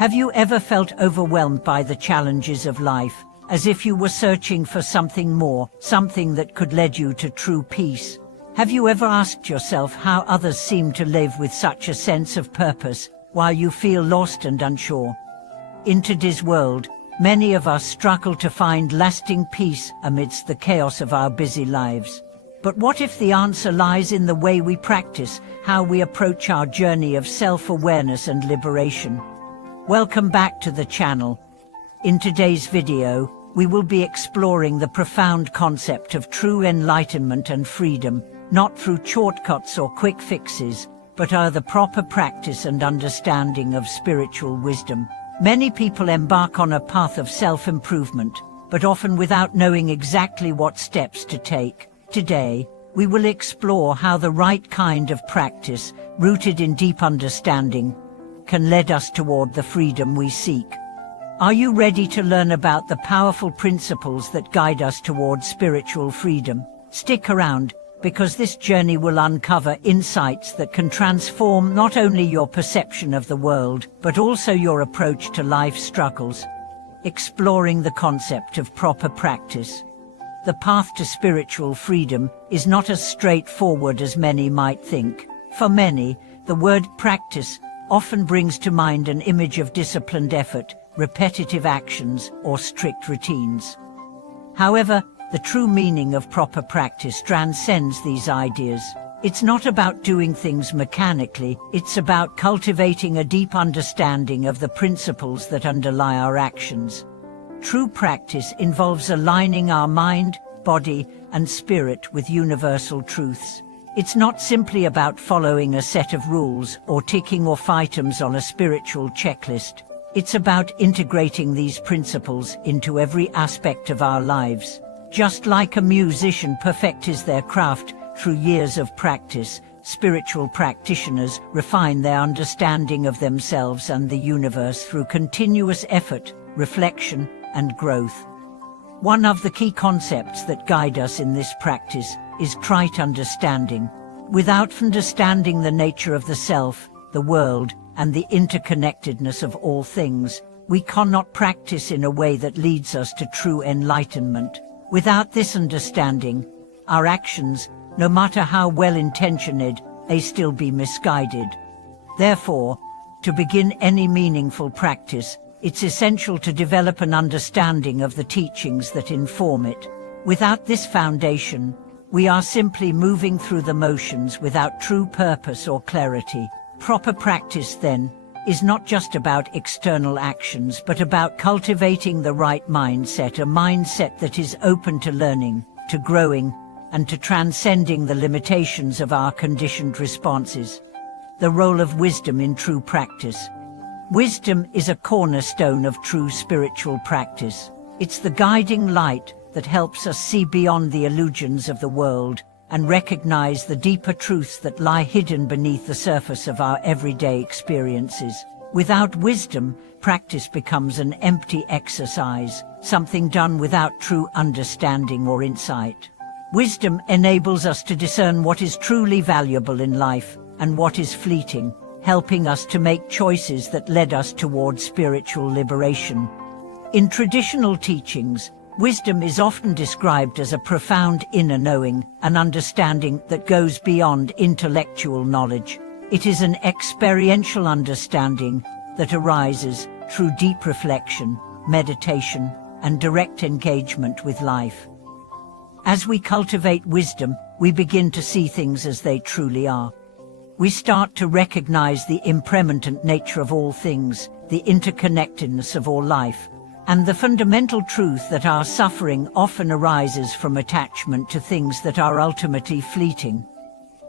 Have you ever felt overwhelmed by the challenges of life, as if you were searching for something more, something that could lead you to true peace? Have you ever asked yourself how others seem to live with such a sense of purpose, while you feel lost and unsure? In today's world, many of us struggle to find lasting peace amidst the chaos of our busy lives. But what if the answer lies in the way we practice, how we approach our journey of self-awareness and liberation? Welcome back to the channel. In today's video, we will be exploring the profound concept of true enlightenment and freedom, not through shortcuts or quick fixes, but the proper practice and understanding of spiritual wisdom. Many people embark on a path of self-improvement, but often without knowing exactly what steps to take. Today, we will explore how the right kind of practice, rooted in deep understanding, can lead us toward the freedom we seek. Are you ready to learn about the powerful principles that guide us toward spiritual freedom? Stick around, because this journey will uncover insights that can transform not only your perception of the world, but also your approach to life's struggles. Exploring the concept of proper practice. The path to spiritual freedom is not as straightforward as many might think. For many, the word practice often brings to mind an image of disciplined effort, repetitive actions, or strict routines. However, the true meaning of proper practice transcends these ideas. It's not about doing things mechanically, it's about cultivating a deep understanding of the principles that underlie our actions. True practice involves aligning our mind, body, and spirit with universal truths. It's not simply about following a set of rules or ticking off items on a spiritual checklist. It's about integrating these principles into every aspect of our lives. Just like a musician perfects their craft through years of practice, spiritual practitioners refine their understanding of themselves and the universe through continuous effort, reflection, and growth. One of the key concepts that guide us in this practice is right understanding. Without understanding the nature of the self, the world, and the interconnectedness of all things, we cannot practice in a way that leads us to true enlightenment. Without this understanding, our actions, no matter how well-intentioned, may still be misguided. Therefore, to begin any meaningful practice, it's essential to develop an understanding of the teachings that inform it. Without this foundation, we are simply moving through the motions without true purpose or clarity. Proper practice, then, is not just about external actions but about cultivating the right mindset, a mindset that is open to learning, to growing, and to transcending the limitations of our conditioned responses. The role of wisdom in true practice. Wisdom is a cornerstone of true spiritual practice. It's the guiding light that helps us see beyond the illusions of the world and recognize the deeper truths that lie hidden beneath the surface of our everyday experiences. Without wisdom, practice becomes an empty exercise, something done without true understanding or insight. Wisdom enables us to discern what is truly valuable in life and what is fleeting, helping us to make choices that lead us toward spiritual liberation. In traditional teachings, wisdom is often described as a profound inner knowing, an understanding that goes beyond intellectual knowledge. It is an experiential understanding that arises through deep reflection, meditation, and direct engagement with life. As we cultivate wisdom, we begin to see things as they truly are. We start to recognize the impermanent nature of all things, the interconnectedness of all life, and the fundamental truth that our suffering often arises from attachment to things that are ultimately fleeting.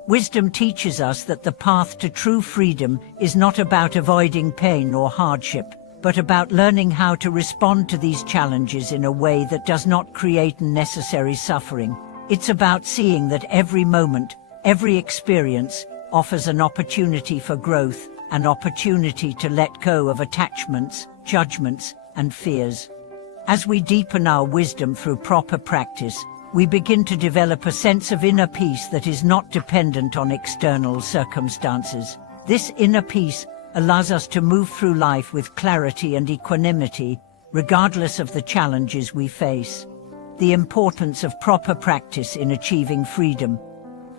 Wisdom teaches us that the path to true freedom is not about avoiding pain or hardship, but about learning how to respond to these challenges in a way that does not create unnecessary suffering. It's about seeing that every moment, every experience, offers an opportunity for growth, an opportunity to let go of attachments, judgments, and fears. As we deepen our wisdom through proper practice, we begin to develop a sense of inner peace that is not dependent on external circumstances. This inner peace allows us to move through life with clarity and equanimity, regardless of the challenges we face. The importance of proper practice in achieving freedom.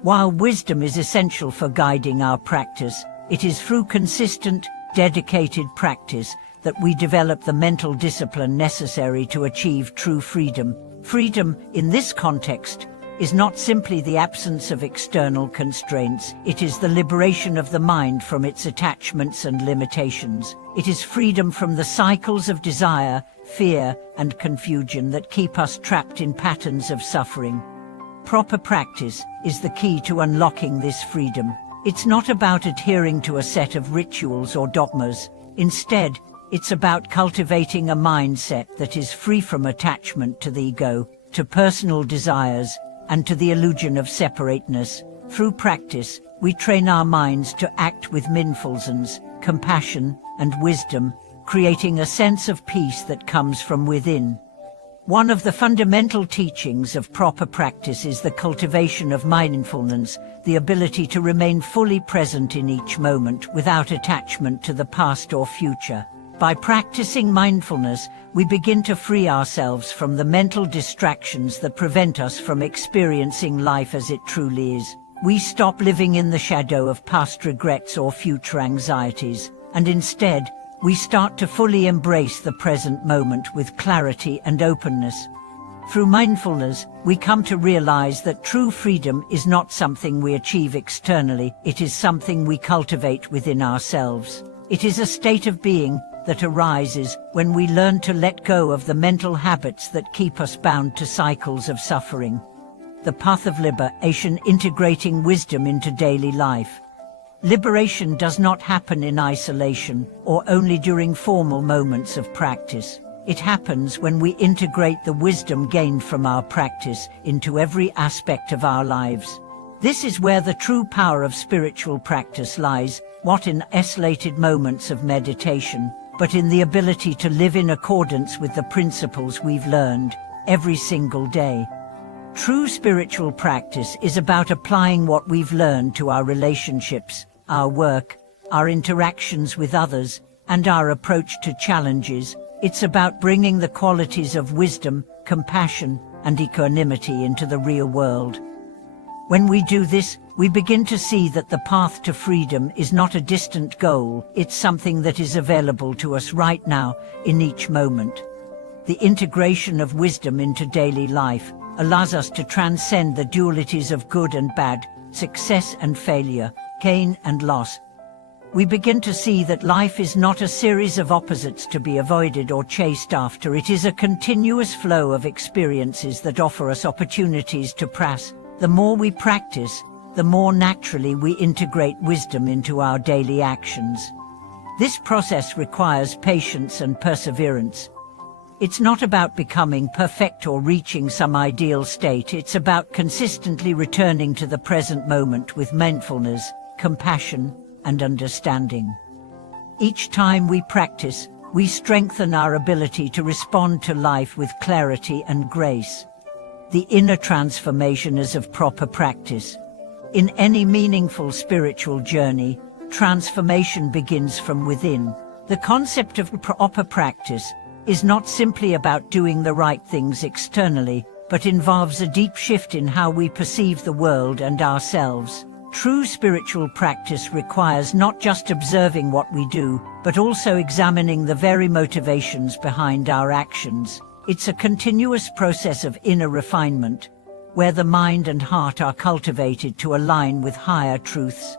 While wisdom is essential for guiding our practice, it is through consistent, dedicated practice that we develop the mental discipline necessary to achieve true freedom. Freedom, in this context, is not simply the absence of external constraints, it is the liberation of the mind from its attachments and limitations. It is freedom from the cycles of desire, fear, and confusion that keep us trapped in patterns of suffering. Proper practice is the key to unlocking this freedom. It's not about adhering to a set of rituals or dogmas. Instead, it's about cultivating a mindset that is free from attachment to the ego, to personal desires, and to the illusion of separateness. Through practice, we train our minds to act with mindfulness, compassion, and wisdom, creating a sense of peace that comes from within. One of the fundamental teachings of proper practice is the cultivation of mindfulness, the ability to remain fully present in each moment without attachment to the past or future. By practicing mindfulness, we begin to free ourselves from the mental distractions that prevent us from experiencing life as it truly is. We stop living in the shadow of past regrets or future anxieties, and instead, we start to fully embrace the present moment with clarity and openness. Through mindfulness, we come to realize that true freedom is not something we achieve externally, it is something we cultivate within ourselves. It is a state of being that arises when we learn to let go of the mental habits that keep us bound to cycles of suffering. The path of liberation, integrating wisdom into daily life. Liberation does not happen in isolation or only during formal moments of practice. It happens when we integrate the wisdom gained from our practice into every aspect of our lives. This is where the true power of spiritual practice lies, not in isolated moments of meditation, but in the ability to live in accordance with the principles we've learned every single day. True spiritual practice is about applying what we've learned to our relationships, our work, our interactions with others, and our approach to challenges. It's about bringing the qualities of wisdom, compassion, and equanimity into the real world. When we do this, we begin to see that the path to freedom is not a distant goal, it's something that is available to us right now, in each moment. The integration of wisdom into daily life allows us to transcend the dualities of good and bad, success and failure, gain and loss. We begin to see that life is not a series of opposites to be avoided or chased after, it is a continuous flow of experiences that offer us opportunities to pass. The more we practice, the more naturally we integrate wisdom into our daily actions. This process requires patience and perseverance. It's not about becoming perfect or reaching some ideal state, it's about consistently returning to the present moment with mindfulness, compassion, and understanding. Each time we practice, we strengthen our ability to respond to life with clarity and grace. The inner transformation is of proper practice. In any meaningful spiritual journey, transformation begins from within. The concept of proper practice is not simply about doing the right things externally, but involves a deep shift in how we perceive the world and ourselves. True spiritual practice requires not just observing what we do, but also examining the very motivations behind our actions. It's a continuous process of inner refinement, where the mind and heart are cultivated to align with higher truths.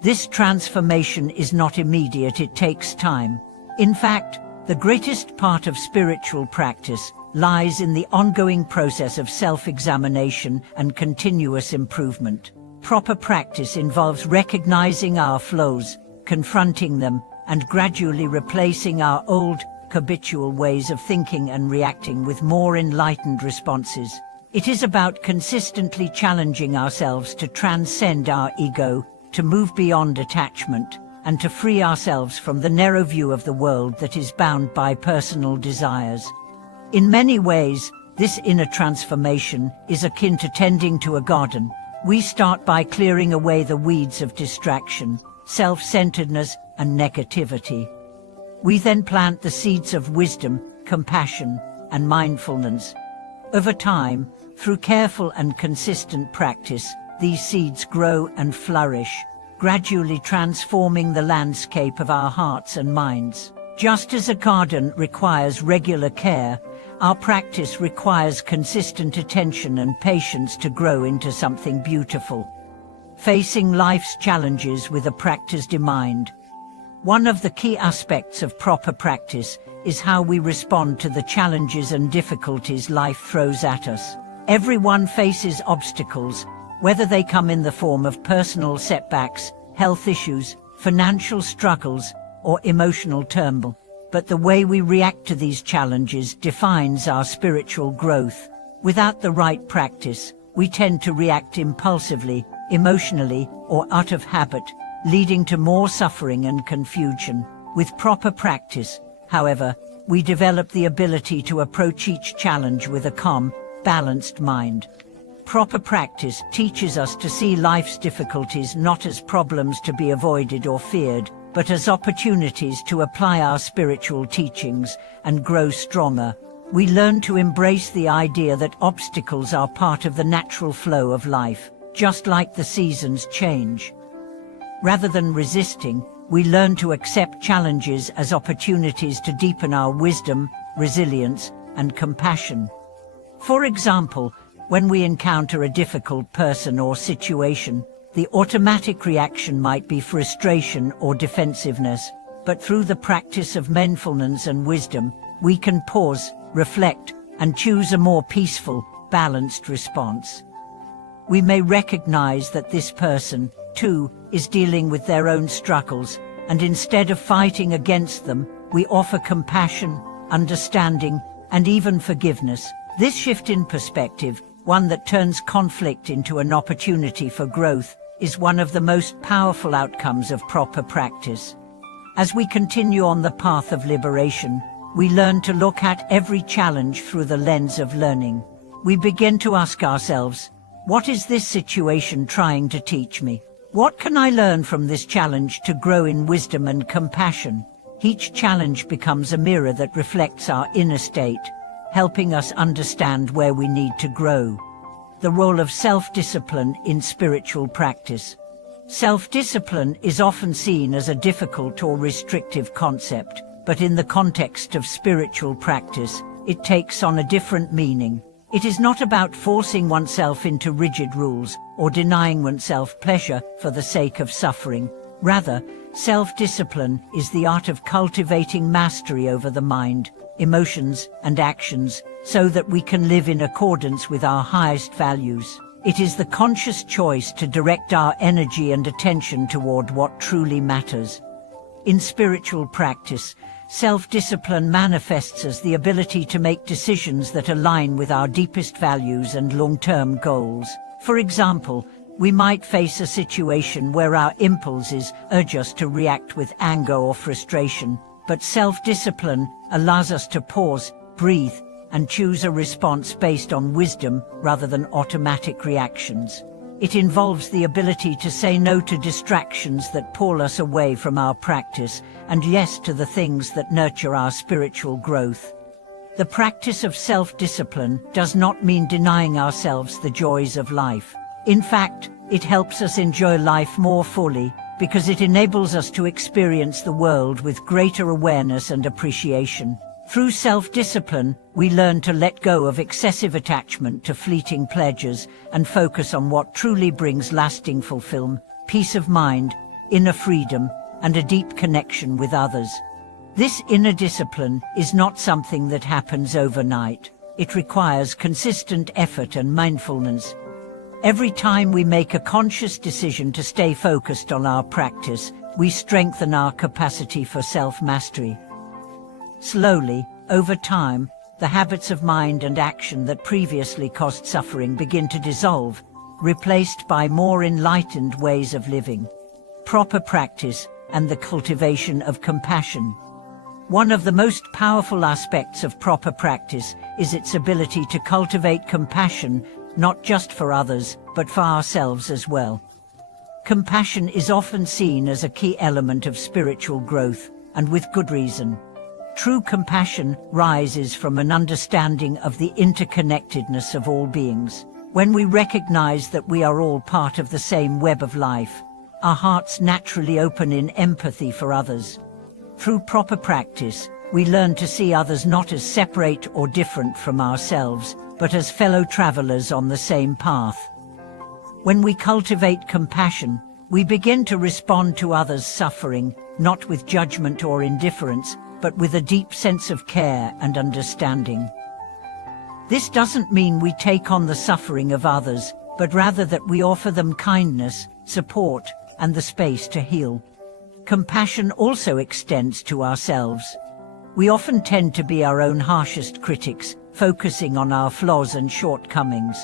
This transformation is not immediate, it takes time. In fact, the greatest part of spiritual practice lies in the ongoing process of self-examination and continuous improvement. Proper practice involves recognizing our flaws, confronting them, and gradually replacing our old, habitual ways of thinking and reacting with more enlightened responses. It is about consistently challenging ourselves to transcend our ego, to move beyond attachment, and to free ourselves from the narrow view of the world that is bound by personal desires. In many ways, this inner transformation is akin to tending to a garden. We start by clearing away the weeds of distraction, self-centeredness, and negativity. We then plant the seeds of wisdom, compassion, and mindfulness. Over time, through careful and consistent practice, these seeds grow and flourish, gradually transforming the landscape of our hearts and minds. Just as a garden requires regular care, our practice requires consistent attention and patience to grow into something beautiful. Facing life's challenges with a practiced mind. One of the key aspects of proper practice is how we respond to the challenges and difficulties life throws at us. Everyone faces obstacles, whether they come in the form of personal setbacks, health issues, financial struggles, or emotional turmoil. But the way we react to these challenges defines our spiritual growth. Without the right practice, we tend to react impulsively, emotionally, or out of habit, leading to more suffering and confusion. With proper practice, however, we develop the ability to approach each challenge with a calm, balanced mind. Proper practice teaches us to see life's difficulties not as problems to be avoided or feared, but as opportunities to apply our spiritual teachings and grow stronger. We learn to embrace the idea that obstacles are part of the natural flow of life, just like the seasons change. Rather than resisting, we learn to accept challenges as opportunities to deepen our wisdom, resilience, and compassion. For example, when we encounter a difficult person or situation, the automatic reaction might be frustration or defensiveness, but through the practice of mindfulness and wisdom, we can pause, reflect, and choose a more peaceful, balanced response. We may recognize that this person, too, is dealing with their own struggles, and instead of fighting against them, we offer compassion, understanding, and even forgiveness. This shift in perspective, one that turns conflict into an opportunity for growth, is one of the most powerful outcomes of proper practice. As we continue on the path of liberation, we learn to look at every challenge through the lens of learning. We begin to ask ourselves, what is this situation trying to teach me? What can I learn from this challenge to grow in wisdom and compassion? Each challenge becomes a mirror that reflects our inner state, helping us understand where we need to grow. The role of self-discipline in spiritual practice. Self-discipline is often seen as a difficult or restrictive concept, but in the context of spiritual practice, it takes on a different meaning. It is not about forcing oneself into rigid rules or denying oneself pleasure for the sake of suffering. Rather, self-discipline is the art of cultivating mastery over the mind, emotions, and actions, so that we can live in accordance with our highest values. It is the conscious choice to direct our energy and attention toward what truly matters. In spiritual practice, self-discipline manifests as the ability to make decisions that align with our deepest values and long-term goals. For example, we might face a situation where our impulses urge us to react with anger or frustration, but self-discipline allows us to pause, breathe, and choose a response based on wisdom rather than automatic reactions. It involves the ability to say no to distractions that pull us away from our practice and yes to the things that nurture our spiritual growth. The practice of self-discipline does not mean denying ourselves the joys of life. In fact, it helps us enjoy life more fully because it enables us to experience the world with greater awareness and appreciation. Through self-discipline, we learn to let go of excessive attachment to fleeting pleasures and focus on what truly brings lasting fulfillment, peace of mind, inner freedom, and a deep connection with others. This inner discipline is not something that happens overnight. It requires consistent effort and mindfulness. Every time we make a conscious decision to stay focused on our practice, we strengthen our capacity for self-mastery. Slowly, over time, the habits of mind and action that previously caused suffering begin to dissolve, replaced by more enlightened ways of living. Proper practice and the cultivation of compassion. One of the most powerful aspects of proper practice is its ability to cultivate compassion, not just for others, but for ourselves as well. Compassion is often seen as a key element of spiritual growth, and with good reason. True compassion rises from an understanding of the interconnectedness of all beings. When we recognize that we are all part of the same web of life, our hearts naturally open in empathy for others. Through proper practice, we learn to see others not as separate or different from ourselves, but as fellow travelers on the same path. When we cultivate compassion, we begin to respond to others' suffering, not with judgment or indifference, but with a deep sense of care and understanding. This doesn't mean we take on the suffering of others, but rather that we offer them kindness, support, and the space to heal. Compassion also extends to ourselves. We often tend to be our own harshest critics, focusing on our flaws and shortcomings.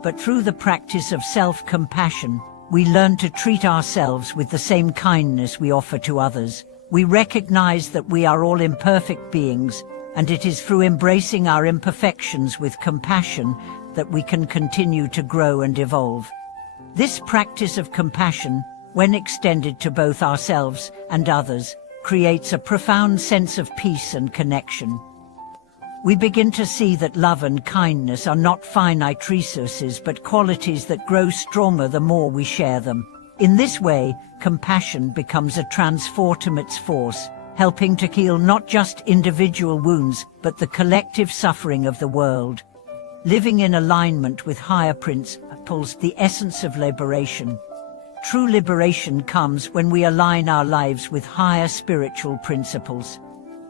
But through the practice of self-compassion, we learn to treat ourselves with the same kindness we offer to others. We recognize that we are all imperfect beings, and it is through embracing our imperfections with compassion that we can continue to grow and evolve. This practice of compassion, when extended to both ourselves and others, creates a profound sense of peace and connection. We begin to see that love and kindness are not finite resources but qualities that grow stronger the more we share them. In this way, compassion becomes a transformative force, helping to heal not just individual wounds but the collective suffering of the world. Living in alignment with higher principles, the essence of liberation. True liberation comes when we align our lives with higher spiritual principles.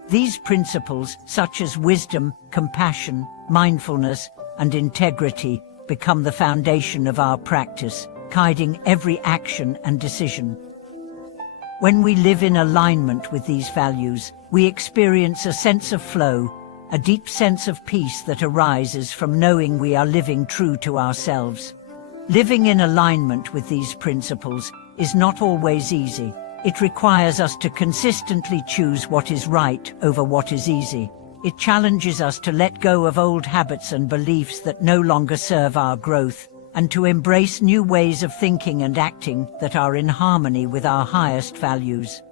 These principles, such as wisdom, compassion, mindfulness, and integrity, become the foundation of our practice, guiding every action and decision. When we live in alignment with these values, we experience a sense of flow, a deep sense of peace that arises from knowing we are living true to ourselves. Living in alignment with these principles is not always easy. It requires us to consistently choose what is right over what is easy. It challenges us to let go of old habits and beliefs that no longer serve our growth, and to embrace new ways of thinking and acting that are in harmony with our highest values.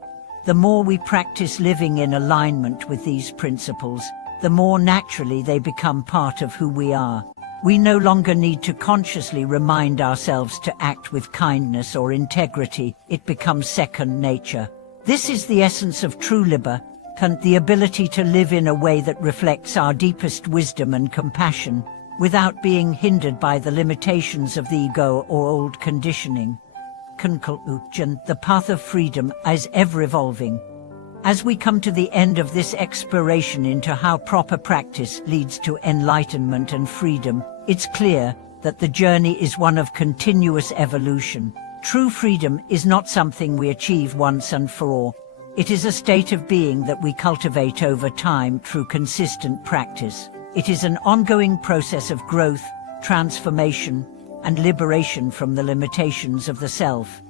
The more we practice living in alignment with these principles, the more naturally they become part of who we are. We no longer need to consciously remind ourselves to act with kindness or integrity. It becomes second nature. This is the essence of true liberation, the ability to live in a way that reflects our deepest wisdom and compassion, without being hindered by the limitations of the ego or old conditioning. Conclusion: the path of freedom is ever evolving. As we come to the end of this exploration into how proper practice leads to enlightenment and freedom, it's clear that the journey is one of continuous evolution. True freedom is not something we achieve once and for all. It is a state of being that we cultivate over time through consistent practice. It is an ongoing process of growth, transformation, and liberation from the limitations of the self.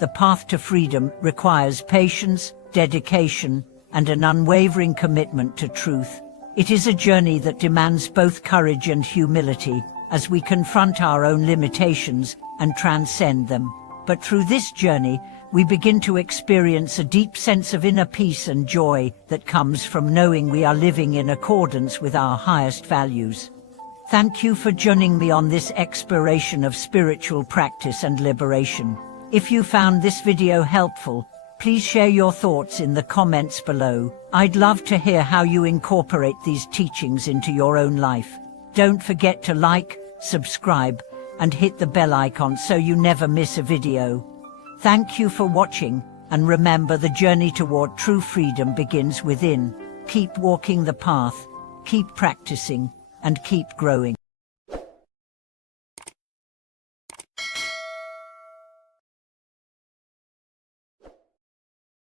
The path to freedom requires patience, dedication, and an unwavering commitment to truth. It is a journey that demands both courage and humility as we confront our own limitations and transcend them. But through this journey, we begin to experience a deep sense of inner peace and joy that comes from knowing we are living in accordance with our highest values. Thank you for joining me on this exploration of spiritual practice and liberation. If you found this video helpful, please share your thoughts in the comments below. I'd love to hear how you incorporate these teachings into your own life. Don't forget to like, subscribe, and hit the bell icon so you never miss a video. Thank you for watching, and remember, the journey toward true freedom begins within. Keep walking the path, keep practicing, and keep growing.